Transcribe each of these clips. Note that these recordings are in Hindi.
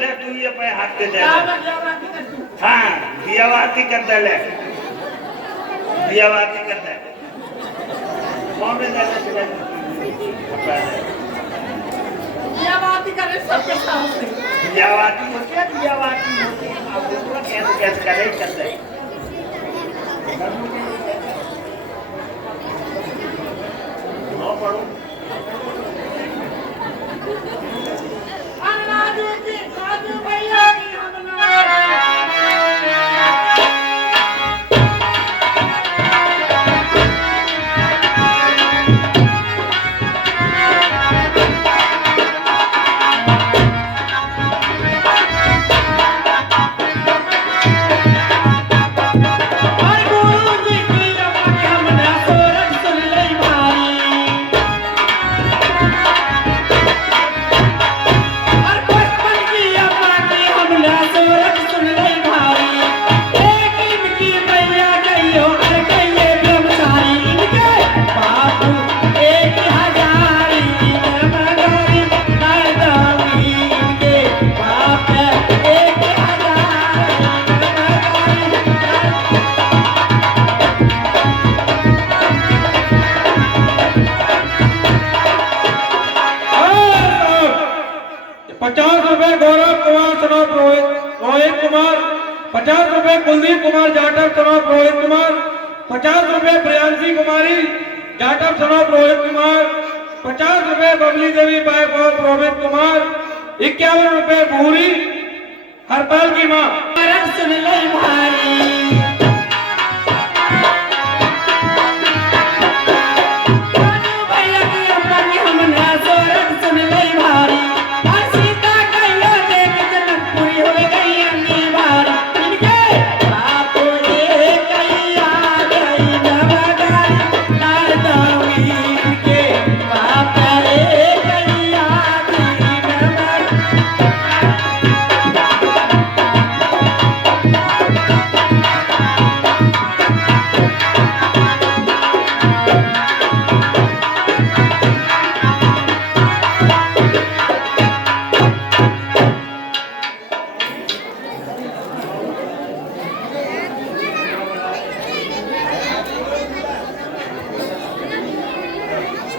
ले तू ये पे हाथ दे दे हां दियावाती कर दे ले दियावाती कर दे कौन दे दे दियावाती करे सबके सामने दियावाती होती है अब दूसरा कैसे करे कर दे नो पढ़ो कुलदीप कुमार जाटव सनोफ रोहित कुमार 50 रुपए प्रियांशी कुमारी जाटव सनोफ रोहित कुमार 50 रुपए बबली देवी बाइफ ऑफ रोहित कुमार 51 रुपए भूरी हरपाल की माँ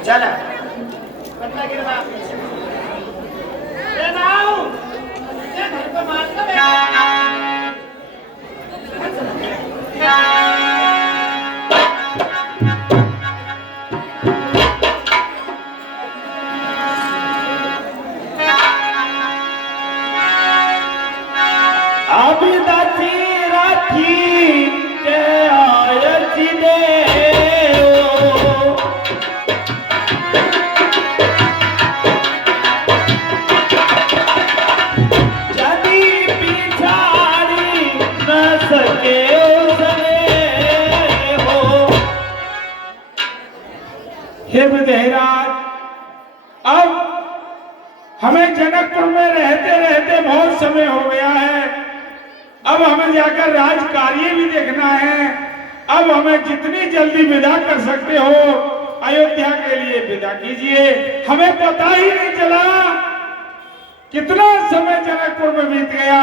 चला पतला गिरवा ए नाउ ये घर को मार दो अभी दाती राखी के आयती दे अब हमें जितनी जल्दी विदा कर सकते हो अयोध्या के लिए विदा कीजिए। हमें पता ही नहीं चला कितना समय जनकपुर में बीत गया,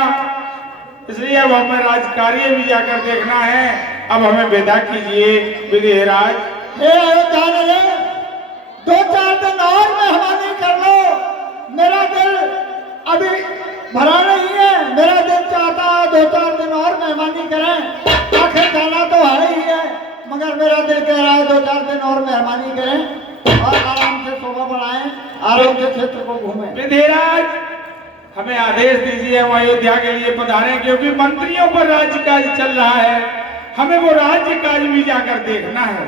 इसलिए अब हमें राजकार्य भी जाकर देखना है। अब हमें विदा कीजिए विदेहराज। हे अयोध्या नगर, 2-4 दिन और मेहमानी कर लो। मेरा दिल अभी भरा नहीं है, मेरा दिल चाहता है 2-4 दिन और मेहमानी करें। आखिर जाना तो है ही है, मगर मेरा दिल कह रहा है 2-4 दिन और मेहमानी करें और आराम से शोभा बढ़ाएं, आराम से क्षेत्र को घूमें। विदेहराज, हमें आदेश दीजिए, हम अयोध्या के लिए पधारें, क्योंकि मंत्रियों पर राज्य काज चल रहा है, हमें वो राज्य काज भी जाकर देखना है।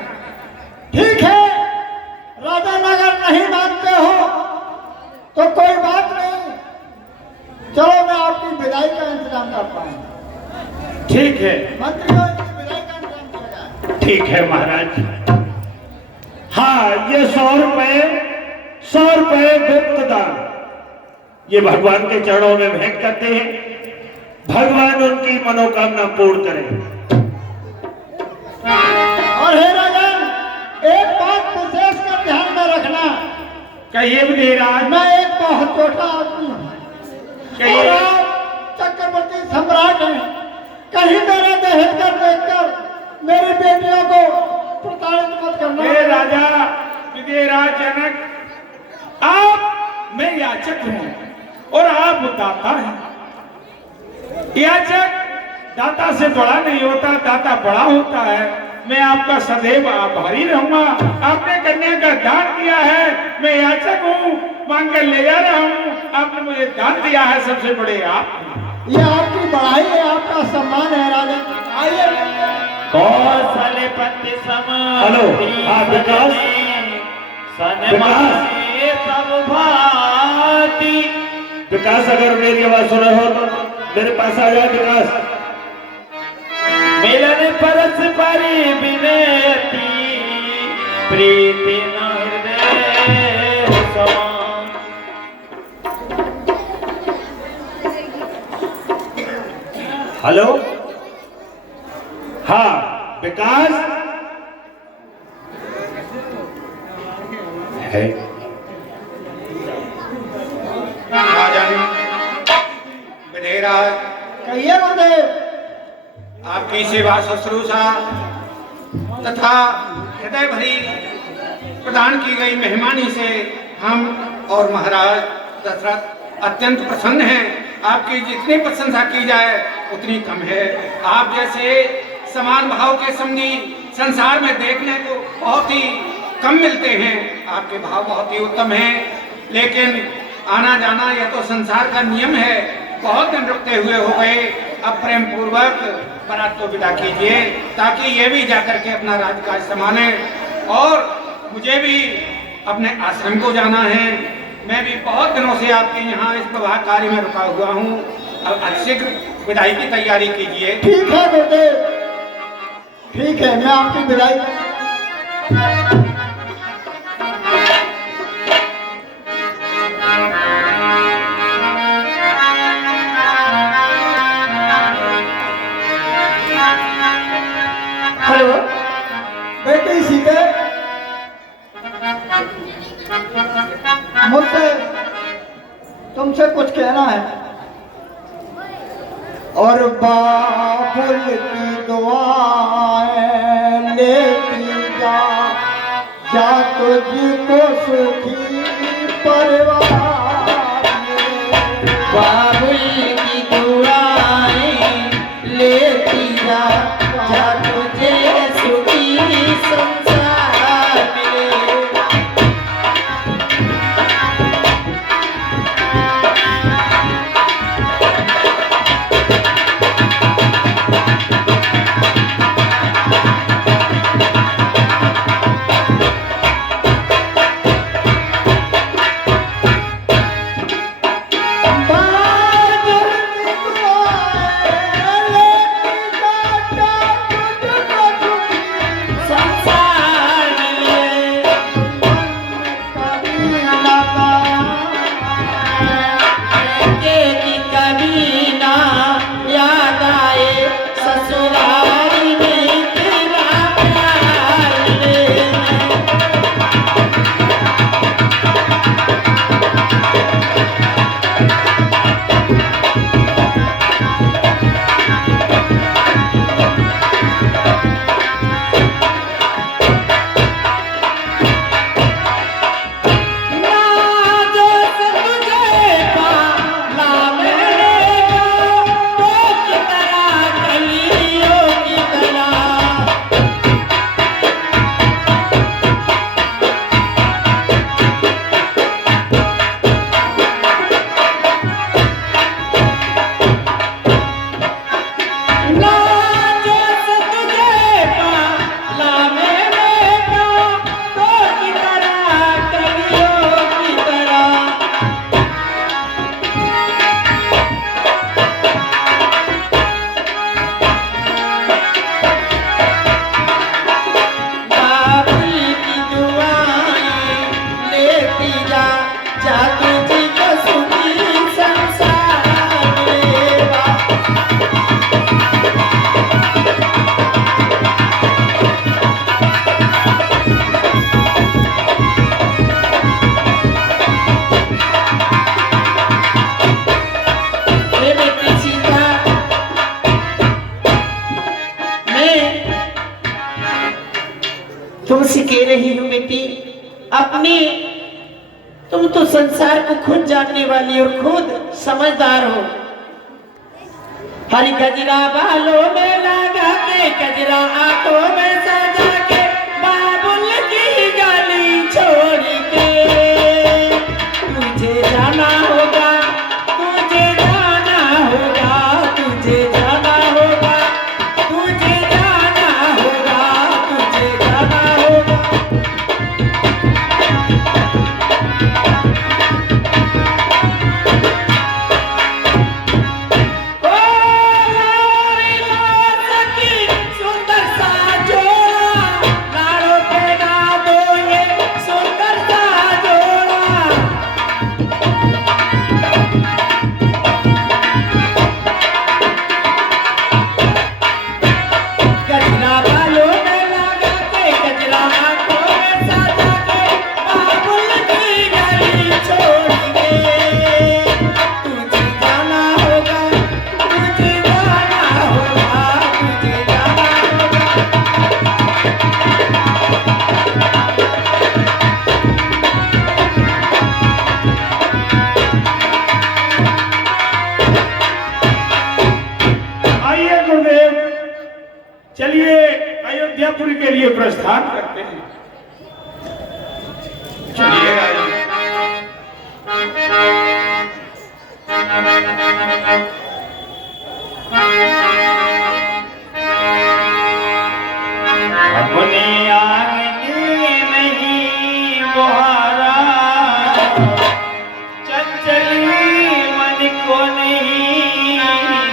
ठीक है, राजा नगर नहीं मानते हो तो कोई बात नहीं, चलो मैं आपकी विदाई का इंतजाम करता हूँ। ठीक है मंत्रियों, इनकी विदाई का इंतजाम किया जाए। ठीक है महाराज। हाँ, ये 100 रुपए गुप्त दान ये भगवान के चरणों में भेंट करते हैं, भगवान उनकी मनोकामना पूर्ण करें। और हे राजन, एक बात विशेष कर ध्यान में रखना। कहिए विदेहराज। मैं एक बहुत छोटा आदमी हूँ, कहिए। और आप चक्रवर्ती सम्राट हैं। कहीं मेरा दहेज कर देखकर मेरी बेटियों को प्रताड़ित मत करना। हे राजा विदेहराज जनक, आप, मैं याचक हूँ और आप दाता हैं। याचक दाता से बड़ा नहीं होता, दाता बड़ा होता है। मैं आपका सदैव आभारी रहूंगा। आपने कन्या का दान दिया है, मैं याचक हूँ, मांग कर ले जा रहा हूँ। आपने मुझे दान दिया है, सबसे बड़े आप। ये आपकी बढ़ाई है, आपका सम्मान है राजन। आइए। कौशलपति हेलो, हाँ विकास, विकास अगर मेरी आवाज सुना हो तो मेरे पास आ जाए। विकास, मिलन परस्पर विनती प्रीति न हृदय समान। हेलो, हाँ विकास है। विदेहराज, कहिए गुरुदेव। आपकी सेवा शुश्रूषा तथा हृदय भरी प्रदान की गई मेहमानी से हम और महाराज दशरथ अत्यंत प्रसन्न हैं। आपकी जितनी प्रशंसा की जाए उतनी कम है। आप जैसे समान भाव के समधी संसार में देखने को बहुत ही कम मिलते हैं। आपके भाव बहुत ही उत्तम हैं, लेकिन आना जाना यह तो संसार का नियम है। बहुत दिन रुकते हुए हो गए, अब प्रेम पूर्वक बारात को विदा कीजिए, ताकि ये भी जाकर के अपना राजकाज संभाले। और मुझे भी अपने आश्रम को जाना है। मैं भी बहुत दिनों से आपके यहाँ इस विवाह कार्य में रुका हुआ हूँ। अब अतिशीघ्र विदाई की तैयारी कीजिए। ठीक है गुरुदेव, ठीक है, मैं आपकी विदाई। हेलो बेटी सीते, मुझसे तुमसे कुछ कहना है। और बाबुल की दुआएं लेती जा, जा तुझको सुखी परिवार में। बाबुल की दुआएं लेती जा, जा तुझे सुखी संसार मिले। तुमसे कह रही हूँ बेटी, अपने तुम तो संसार को खुद जानने वाली और खुद समझदार हो। हरी गजरा बालों में लगा के, गजरा आंखों में सजा के, बाबुल की गली छोड़ के तुझे जाना होगा, तुझे जाना होगा, तुझे जाना होगा, तुझे जाना होगा, तुझे जाना होगा। ओ लारी लाल सखी सुंदर सा जोड़ा, नारों पे गा दो ये सुंदर सा जोड़ा। गजरा बालों में लगा के, गजरा आंखों में सजा के, बाबुल की गली छोड़ के तुझे जाना होगा, तुझे जाना होगा, तुझे जाना होगा। आइए गुरुदेव, चलिए अयोध्यापुरी के लिए प्रस्थान करते हैं। चलिए राजन। अपने आंगने नहीं बुहारा, चंचली मन को नहीं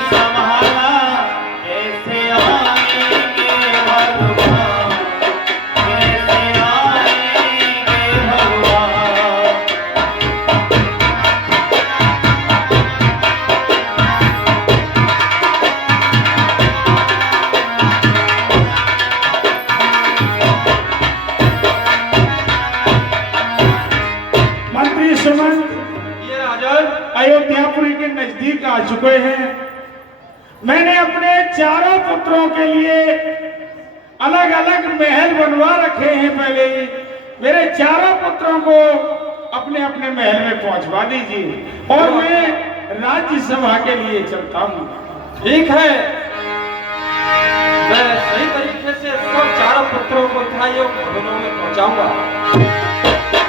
संभाला, कैसे आएंगे भगवान, कैसे आएंगे भगवान। मंत्री सुमंत ये राजन, अयोध्यापुरी के नजदीक आ चुके हैं। मैंने अपने चारों पुत्रों के लिए अलग अलग महल बनवा रखे हैं पहले ही। मेरे चारों पुत्रों को अपने अपने महल में पहुंचवा दीजिए और मैं राज्यसभा के लिए चलता हूँ। ठीक है, मैं सही तरीके से सब चारों पुत्रों को थाइयों भवनों में पहुंचाऊंगा।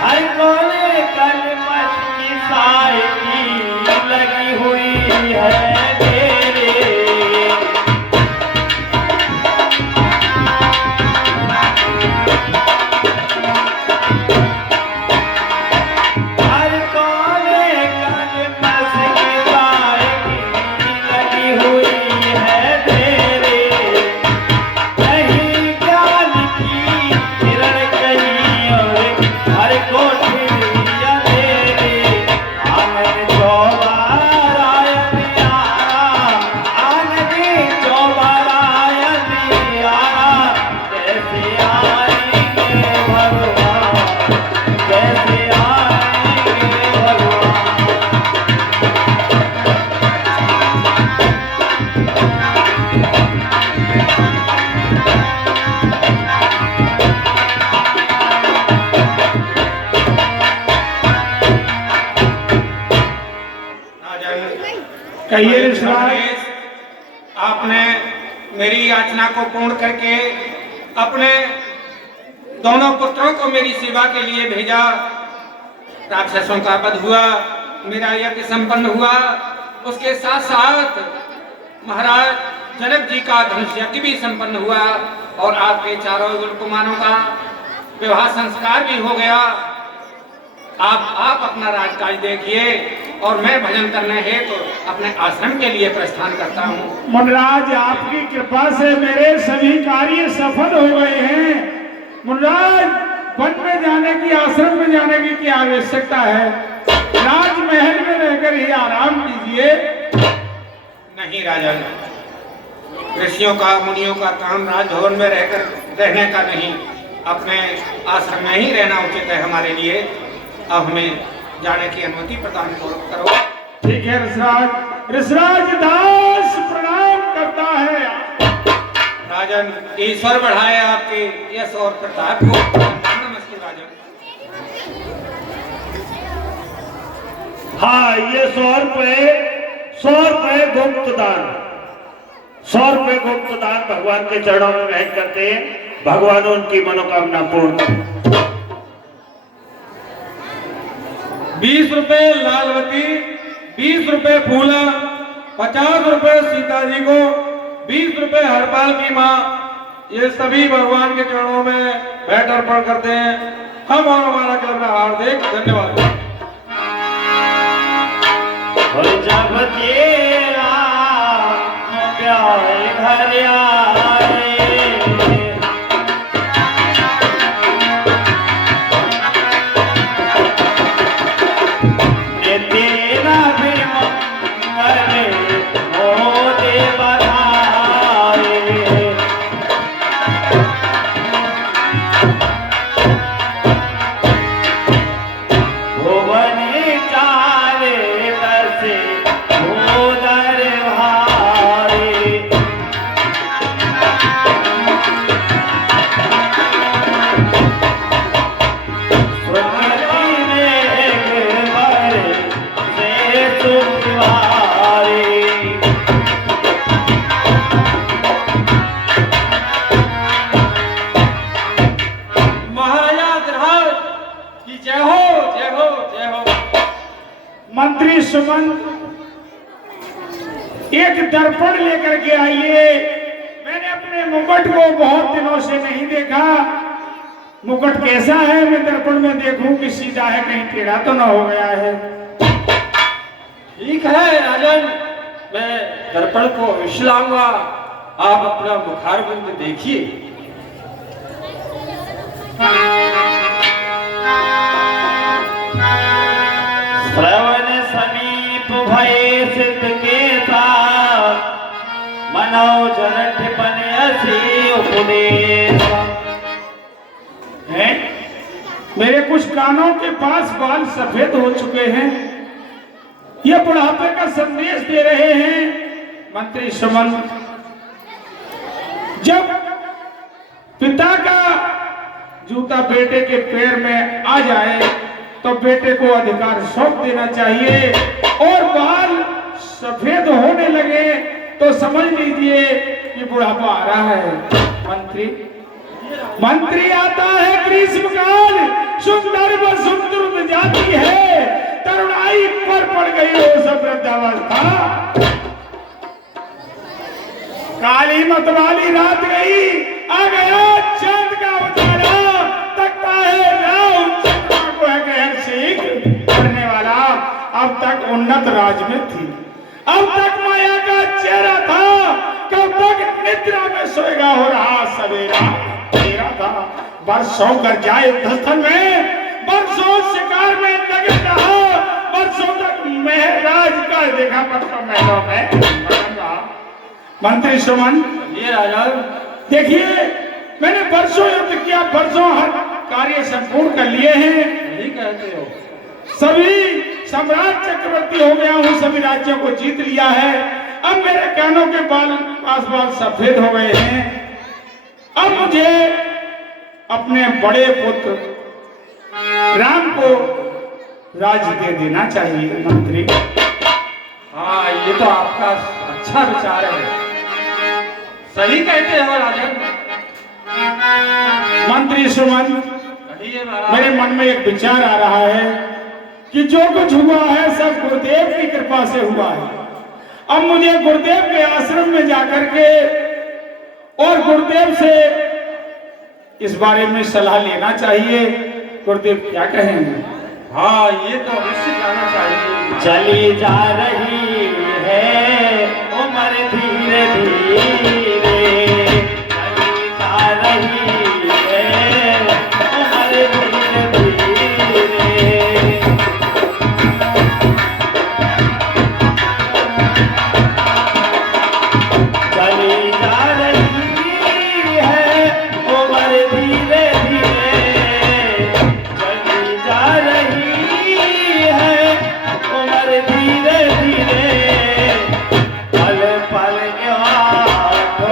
हर कोने कलमत की साइकी लगी हुई है तेरे, हर कोने कलमत की साइकी लगी हुई है तेरे। कहीं ज्ञान की किरण कहीं और हर कोठिया तेरे। आंगन चौबार आयन यारा, आंगन चौबार आयन यारा, कैसे आएंगे भगवान, कैसे आएंगे भगवान। राजन, कहिए ऋषिराज। गणेश, आपने मेरी याचना को पूर्ण करके अपने दोनों पुत्रों को मेरी सेवा के लिए भेजा। राक्षसों का वध हुआ, मेरा यज्ञ संपन्न हुआ, उसके साथ साथ महाराज जनक जी का धनुष यज्ञ भी संपन्न हुआ और आपके चारों कुमारों का विवाह संस्कार भी हो गया। आप अपना राजकाज देखिए और मैं भजन करने हेतु तो अपने आश्रम के लिए प्रस्थान करता हूँ। मुनराज, आपकी कृपा से मेरे सभी कार्य सफल हो गए हैं। मुनराज, वन में जाने की, आश्रम में जाने की क्या आवश्यकता है? राजमहल में रहकर ही आराम कीजिए। नहीं राजन, ऋषियों का मुनियों का काम राजभवन में रहकर रहने का नहीं, अपने आश्रम में ही रहना उचित है हमारे लिए। अब हमें जाने की अनुमति प्रदान करो। ठीक है ऋषराज। ऋषराज दास प्रणाम करता है। राजन ईश्वर बढ़ाए आपके यश और प्रताप को। नमस्ते राजन। हाँ, ये 100 रुपए गुप्त दान, 100 रुपए गुप्त दान भगवान के चरणों में भेंट करते हैं। भगवान उनकी मनोकामना पूर्ण करें। 20 रुपए लालवती, 20 रुपए फूला, 50 रुपए सीता जी को, 20 रुपए हरपाल की माँ, ये सभी भगवान के चरणों में भेंट अर्पण करते हैं। हम और हमारा क्लब का हार्दिक धन्यवाद। जब तेरा प्यार घर आए, तेरा भी मंगल हो दे बधाई। भुवने चारे बसे उदर भाई, प्रकृति में एक बार से सुखवारी। महाराजा ध्रुव की जय हो, जय हो, जय हो। मंत्री सुमंत एक दर्पण लेकर के आइए। मैंने अपने मुकुट को बहुत दिनों से नहीं देखा। मुकुट कैसा है, मैं दर्पण में देखूं कि सीधा है, कहीं टेढ़ा तो ना हो गया है। ठीक है राजन, मैं दर्पण को विश्लाऊंगा। आप अपना मुखारबिंद देखिए। श्रवण समीप भय सिद्ध के साथ, मनोजन टिपन असी उपदेश। हैं? मेरे कुछ कानों के पास बाल सफेद हो चुके हैं, ये बुढ़ापे का संदेश दे रहे हैं। मंत्री सुमंत, जब पिता का जूता बेटे के पैर में आ जाए तो बेटे को अधिकार सौंप देना चाहिए, और बाल सफेद होने लगे तो समझ लीजिए कि बुढ़ापा आ रहा है। मंत्री आता है ग्रीष्म काल, सुंदर व सुंदर जाती है, तरुणाई पर पड़ गई हो सब वृद्धावस्था। काली मतवाली रात गई, आ गया चांद का उजाला, तकता है राव चंद्रमा को है गहन सीख पढ़ने वाला। अब तक उन्नत राज में थी, अब तक माया का चेहरा था, कब तक निद्रा में सोएगा हो रहा सवेरा तेरा था। बरसों कर जाए धस्तन में, बरसों शिकार में लगे रहा, बरसों तक महराज का देखा पत्थर महलों में। मंत्री सुमंत, ये राजा देखिए मैंने बरसों युद्ध किया, बरसों हर कार्य संपूर्ण कर लिए हैं। यही कहते हो। सभी सम्राट चक्रवर्ती हो गया हूँ, सभी राज्यों को जीत लिया है। अब मेरे कानों के पास बाल सफेद हो गए हैं। अब मुझे अपने बड़े पुत्र राम को राज्य दे देना चाहिए। मंत्री, हाँ, ये तो आपका अच्छा विचार है, सही कहते हो राजन। मंत्री सुमंत, कहिए महाराज। मेरे मन में एक विचार आ रहा है कि जो कुछ हुआ है सब गुरुदेव की कृपा से हुआ है। अब मुझे गुरुदेव के आश्रम में जाकर के और गुरुदेव से इस बारे में सलाह लेना चाहिए। गुरुदेव क्या कहेंगे? हाँ, ये तो अवश्य जाना चाहिए। चली जा रही है उम्र धीरे धीरे, चली जा रही है उम्र धीरे धीरे। चली जा रही है उम्र धीरे धीरे, चली जा रही है उम्र धीरे धीरे। पल पल याद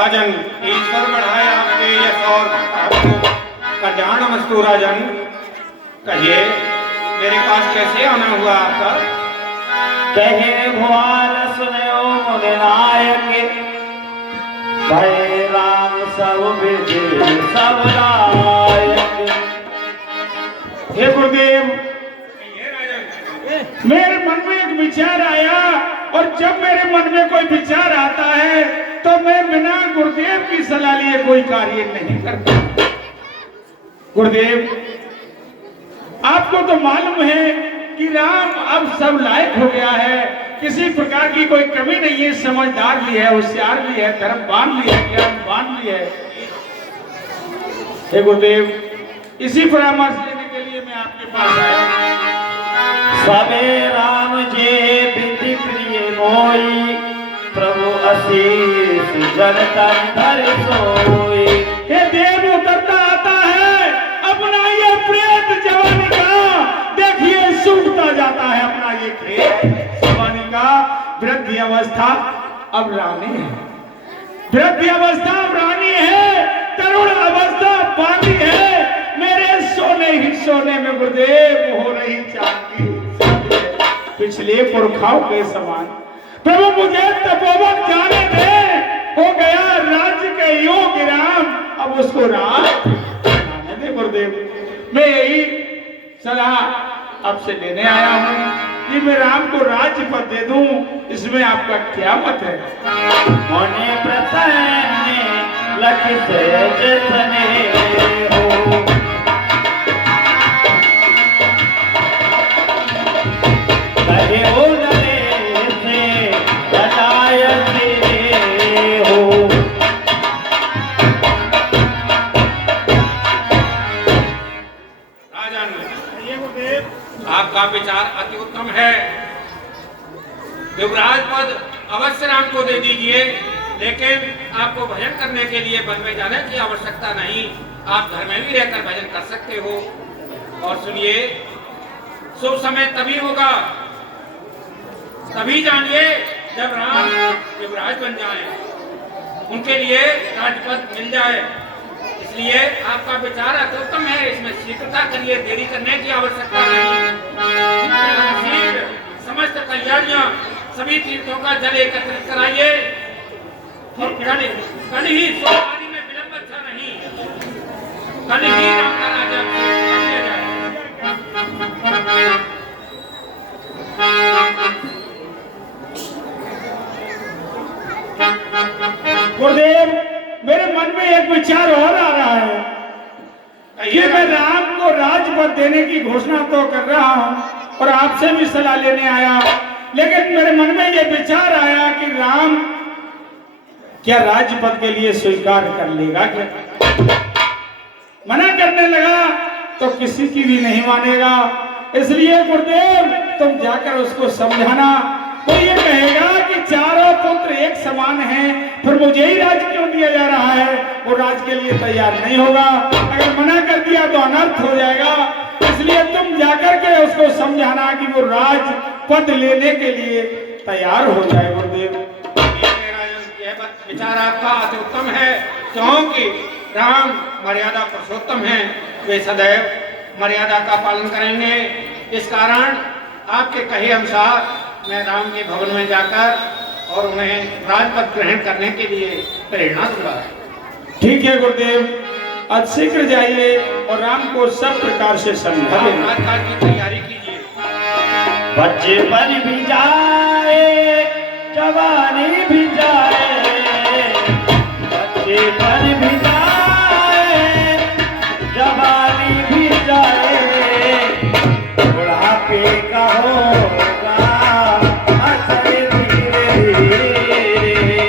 राजन, ईश्वर बढ़ाए आपके यश और आपको कल्याणमस्तु। राजन, कहिए मेरे पास कैसे आना हुआ आपका? कहे भुआन सुनो मुनि नायक, भय राम सब विधि सब लायक। हे गुरुदेव, कहिए राजन। मेरे मन में एक विचार आया, और जब मेरे मन में कोई विचार आता है तो मैं बिना गुरुदेव की सलाह लिए कोई कार्य नहीं करता। गुरुदेव, आपको तो मालूम है कि राम अब सब लायक हो गया है, किसी प्रकार की कोई कमी नहीं है, समझदार भी है, होशियार भी है, धर्मवान भी है, ज्ञानवान भी है। हे गुरुदेव, इसी परामर्श लेने के लिए मैं आपके पास आया। सबे राम जे विधि प्रिय मोई, प्रभु आशीष जन तन धर सोई। हे देव उतरता आता है, अपना ये प्रेत जवानी का देखिए सूखता जाता है, अपना ये खेत जवानी का वृद्धि अवस्था अब रानी है, वृद्धि अवस्था अब रानी है, तरुण अवस्था बानी है। मेरे सोने ही सोने में गुरुदेव हो रही चांदी पिछले पुरखाओं के समान। प्रभु मुझे तपोवन जाने दे, हो गया राज्य के योग्य राम, अब उसको राज बनाने दे गुरुदेव। मैं यही सलाह आपसे लेने आया हूँ कि मैं राम को राज्य पद दे दूं, इसमें आपका क्या मत है? होने प्रसन्न लख से जतने हो, कहे ओ नरे से बतायते हो। राजन, आपका विचार अति उत्तम है। युवराज पद अवश्य राम को दे दीजिए, लेकिन आपको भजन करने के लिए वन में जाने की आवश्यकता नहीं, आप घर में भी रहकर भजन कर सकते हो। और सुनिए, शुभ समय तभी होगा, तभी जानिए जब राम युवराज बन जाए, उनके लिए राजपद मिल जाए। इसलिए आपका विचार अति उत्तम है, इसमें शीघ्रता करिए, देरी करने की आवश्यकता नहीं। समस्त तैयारियां, सभी तीर्थों का जल एकत्रित कराइए, और कल ही सोमवारी में विलंब अच्छा नहीं, कल ही राम का राज्य किया जाए। गुरुदेव, मेरे मन में एक विचार और आ रहा है कि मैं राम को राजपद देने की घोषणा तो कर रहा हूं और आपसे भी सलाह लेने आया, लेकिन मेरे मन में यह विचार आया कि राम क्या राजपद के लिए स्वीकार कर लेगा? क्या मना करने लगा तो किसी की भी नहीं मानेगा। इसलिए गुरुदेव, तुम जाकर उसको समझाना। तो ये कहेगा कि चारों पुत्र एक समान हैं, फिर मुझे ही राज क्यों दिया जा रहा है? वो राज के लिए तैयार नहीं होगा, अगर मना कर दिया तो अनर्थ हो जाएगा। इसलिए तुम जाकर के उसको समझाना कि वो राज पद लेने के लिए तैयार हो जाए। गुरुदेव, यह विचार आपका अति उत्तम है, क्योंकि राम मर्यादा पुरुषोत्तम है, वे सदैव मर्यादा का पालन करेंगे। इस कारण आपके कहे अनुसार मैं राम के भवन में जाकर और उन्हें राजपद ग्रहण करने के लिए प्रेरणा दूंगा। ठीक है गुरुदेव, आज शीघ्र जाइए और राम को सब प्रकार से समझा देना। राजकाज की तैयारी कीजिए। बचपन भी जाए, जवानी भी जाए, बचपन भी जाए, जवानी भी जाए, बुढ़ापे का होगा असर धीरे धीरे,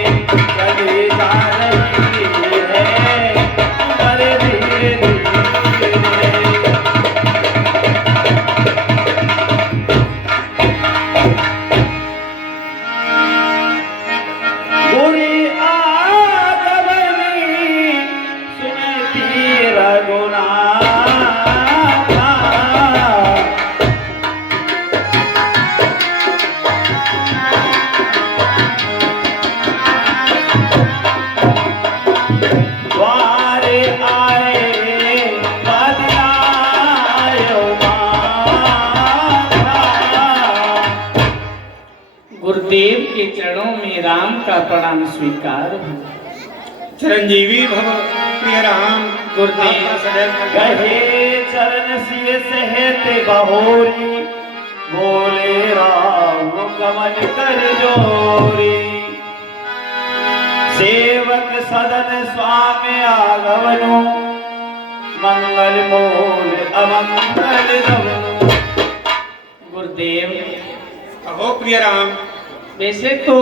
चली जा रही है उम्र धीरे धीरे। के चरणों में राम का प्रणाम स्वीकार हो। चिरंजीवी भव प्रिय राम। गुरुदेव आपका सदैव कहे चरण सिय सहते बहोरी, बोले राम कमल कर जोरी। सेवक सदन स्वामी आगवनु, मंगल मूल अमंगल रवनु। गुरुदेव कहो प्रिय राम। वैसे तो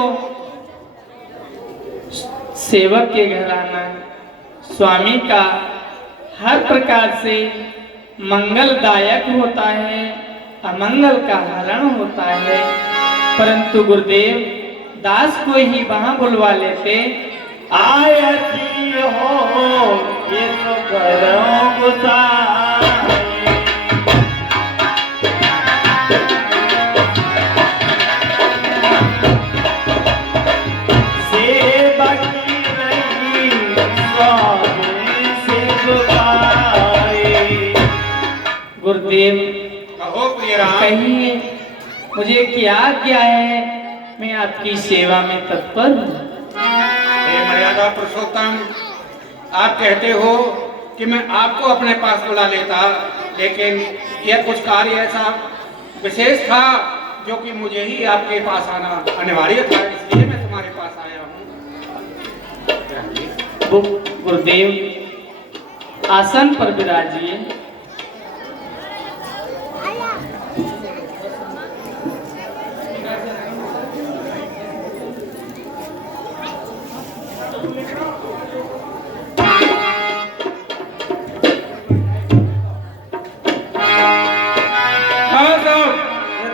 सेवक के घराना स्वामी का हर प्रकार से मंगलदायक होता है, अमंगल का हरण होता है, परंतु गुरुदेव दास को ही वहां बुलवा लेते। आयती हो ये तो करो गुसाई, सेवक की नहीं स्वामी से बुलाई। गुरुदेव कहो प्रिय राम। कहिए मुझे क्या क्या है, मैं आपकी सेवा में तत्पर हूँ। हे मर्यादा पुरुषोत्तम, आप कहते हो कि मैं आपको अपने पास बुला लेता, लेकिन यह कुछ कार्य ऐसा विशेष था जो कि मुझे ही आपके पास आना अनिवार्य था, इसलिए मैं तुम्हारे पास आया हूँ। गुरुदेव आसन पर विराजिए।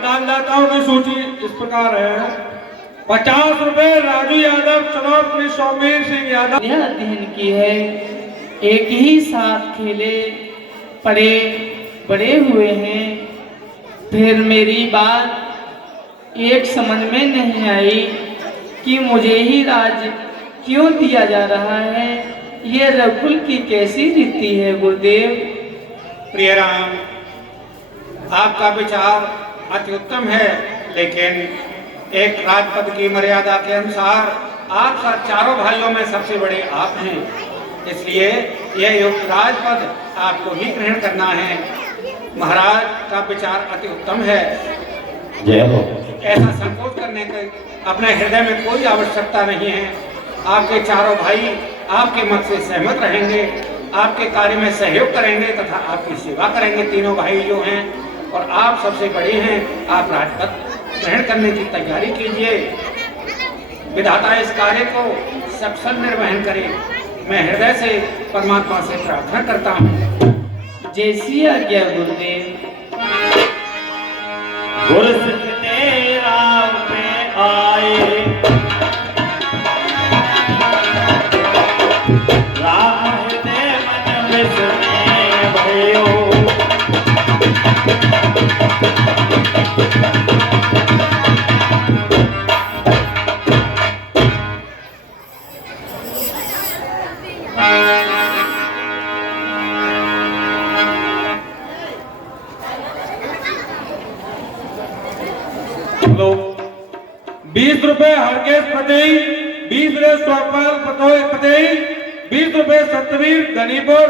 दानदाताओं की सूची इस प्रकार है। 50 रुपए राजू यादव, चनौर सौमीर सिंह यादव। यह अध्ययन की है, एक ही साथ खेले पड़े बड़े हुए हैं, फिर मेरी बात एक समझ में नहीं आई कि मुझे ही राज क्यों दिया जा रहा है। ये रघुकुल की कैसी रीति है गुरुदेव? प्रिय राम, आपका विचार अति उत्तम है, लेकिन एक राजपद की मर्यादा के अनुसार आप चारों भाइयों में सबसे बड़े आप हैं, इसलिए यह युक्त राजपद आपको ही ग्रहण करना है। महाराज का विचार अति उत्तम है। जय हो। ऐसा संकोच करने के अपने हृदय में कोई आवश्यकता नहीं है। आपके चारों भाई आपके मत से सहमत रहेंगे, आपके कार्य में सहयोग करेंगे तथा आपकी सेवा करेंगे। तीनों भाई जो हैं और आप सबसे बड़े हैं, आप राजपद ग्रहण करने की तैयारी कीजिए। विधाता इस कार्य को सक्षम निर्वहन करे, मैं हृदय से परमात्मा से प्रार्थना करता हूँ। जैसी आज्ञा गुरुदेव। गुरु तेरा पे आए, राम हृदय मन विस्मय भयो। लो 20 रुपए हरकेश पटेल, 20 रुपए स्वपाल पटेल, 20 रुपए सतवीर धनीपुर,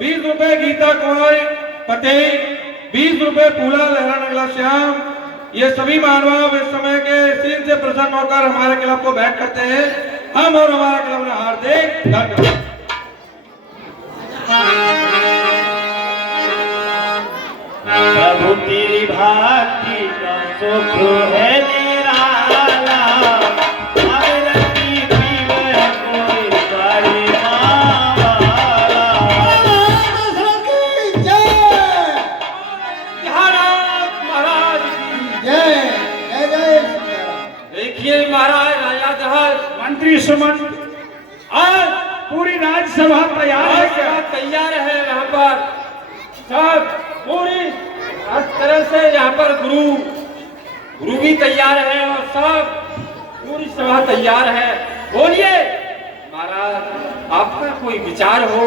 20 रुपए गीता कुमारी पटेल, 20 रुपए फूला लहरा नगला श्याम। ये सभी मानव इस समय के सीन से प्रसन्न होकर हमारे क्लब को बैठ करते हैं। हम और हमारा क्लब ने हार्दिक धन्यवाद। प्रभु तेरी भक्ति का सुख है निराला, आरती पीवे कोई करे मावाला। महाराज जय जय जय श्री राम। देखिए महाराज, राजा जहाज मंत्री सुमन, आज पूरी राज्यसभा तैयार है क्या? तैयार है यहाँ पर सब पूरी तरह से। यहाँ पर गुरु भी तैयार है और सब पूरी सभा तैयार है। बोलिए महाराज, आपका कोई विचार हो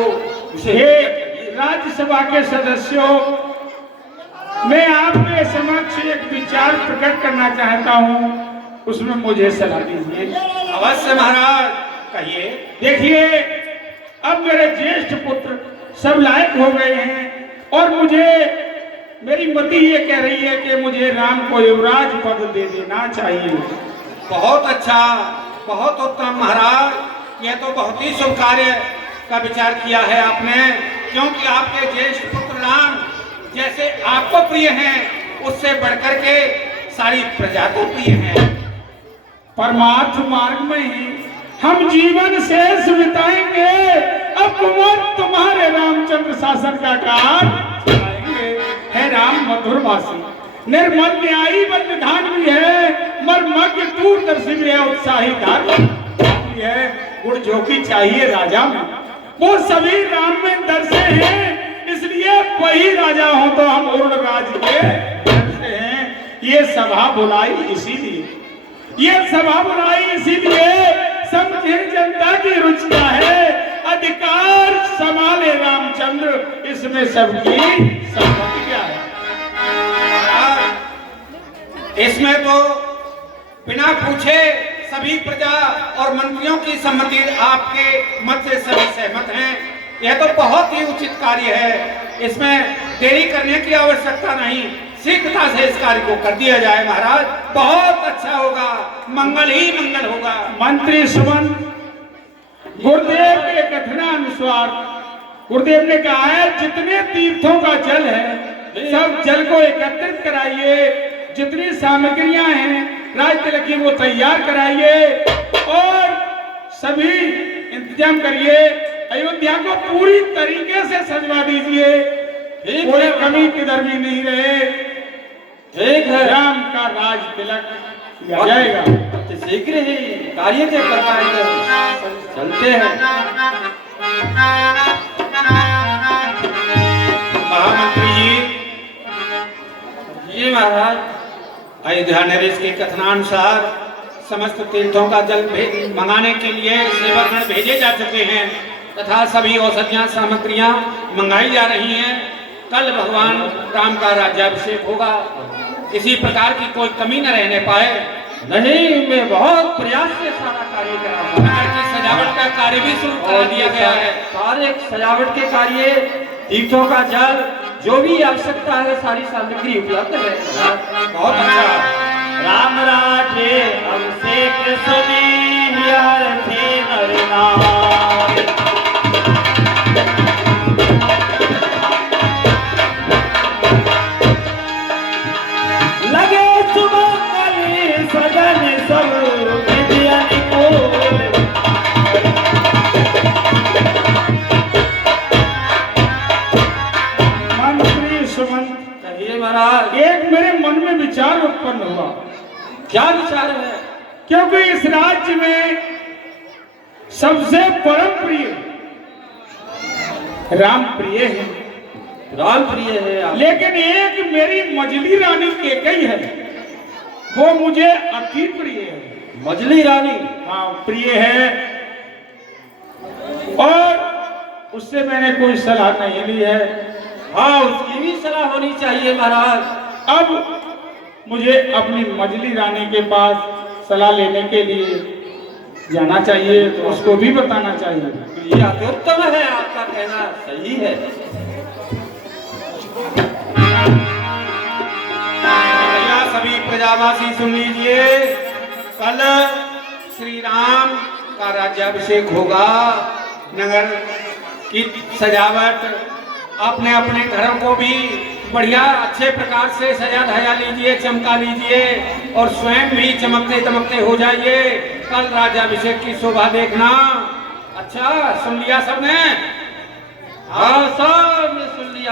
उसे। राज्यसभा के सदस्यों, मैं आपके समक्ष एक विचार प्रकट करना चाहता हूं। उसमें मुझे सलाह दीजिए। अवश्य महाराज, कहिए। देखिए, अब मेरे ज्येष्ठ पुत्र सब लायक हो गए हैं और मुझे मेरी मति ये कह रही है कि मुझे राम को युवराज पद दे देना चाहिए। बहुत अच्छा, बहुत उत्तम महाराज। यह तो बहुत ही शुभ कार्य का विचार किया है आपने, क्योंकि आपके ज्येष्ठ पुत्र राम जैसे आपको प्रिय हैं, उससे बढ़कर के सारी प्रजा को प्रिय है। परमार्थ मार्ग में ही हम जीवन शेष बिताएंगे। अब कुंवर तुम्हारे रामचंद्र शासन का कार्य चलाएंगे। है राम मधुर भाषी, निर्मल न्यायी व निधान भी है, मर्मज्ञ दूरदर्शी भी है, उत्साही धार्मिक भी है। गुण जो की चाहिए राजा में, वो सभी राम में दर्शे हैं, इसलिए वही राजा हो तो हम उर्ण राज के दर्शे हैं। ये सभा बुलाई इसीलिए, ये सभा बुलाई इसीलिए, समझे जनता की रुचि क्या है, अधिकार संभाले रामचंद्र, इसमें सबकी सहमति क्या है। इसमें तो बिना पूछे सभी प्रजा और मंत्रियों की सम्मति, आपके मत से सभी सहमत हैं। यह तो बहुत ही उचित कार्य है, इसमें देरी करने की आवश्यकता नहीं, शीघ्रता से इस कार्य को कर दिया जाए महाराज। बहुत अच्छा होगा, मंगल ही मंगल होगा। मंत्री सुमन, गुरुदेव के कथनानुसार गुरुदेव ने कहा है जितने तीर्थों का जल है सब जल को एकत्रित कराइए, जितनी सामग्रियां हैं राज तिलक की वो तैयार कराइए और सभी इंतजाम करिए। अयोध्या को पूरी तरीके से सजवा दीजिए, कोई कमी किधर भी नहीं रहे। ठीक है, राम का राज तिलक किया जाएगा। शीघ्र ही कार्य से कर पाएंगे, चलते हैं। महामंत्री जी महाराज, अयोध्या नरेश के कथनानुसार समस्त तीर्थों का जल मंगाने के लिए सेवकगण भेजे जा चुके हैं तथा सभी औषधियां सामग्रियां मंगाई जा रही हैं। कल भगवान राम का राज्याभिषेक होगा, किसी प्रकार की कोई कमी न रहने पाए। नहीं, मैं बहुत प्रयास से सारा कार्य करा। नगर की सजावट का कार्य भी शुरू करा दिया गया है। सारे सजावट के कार्य, तीर्थों का जल, जो भी आवश्यकता है सारी सामग्री उपलब्ध है। बहुत अच्छा। राम राज्य अभिषेक सुने हर थे नर नारी। लगे सुमंगली सजन सब विद्यन को। मंत्री सुमन, कहिए महाराज। एक मेरे मन में विचार उत्पन्न हुआ। क्या विचार है? क्योंकि इस राज्य में सबसे परम प्रिय राम प्रिय है, राम प्रिय है आप। लेकिन एक मेरी मजली रानी केकई है, वो मुझे अति प्रिय है। मजली रानी? हाँ, प्रिय है और उससे मैंने कोई सलाह नहीं ली है। हाँ, उसकी भी सलाह होनी चाहिए महाराज। अब मुझे अपनी मजली रानी के पास सलाह लेने के लिए जाना चाहिए, तो उसको भी बताना चाहिए। ये अत्युत्तम है, आपका कहना सही है। भैया सभी प्रजावासी सुन लीजिए, कल श्री राम का राज्याभिषेक होगा। नगर की सजावट, अपने अपने घरों को भी बढ़िया अच्छे प्रकार से सजा धजा लीजिए, चमका लीजिए और स्वयं भी चमकते दमकते हो जाइए। कल राज्याभिषेक की शोभा देखना। अच्छा, सुन लिया सबने? हाँ, सब ने सुन लिया है।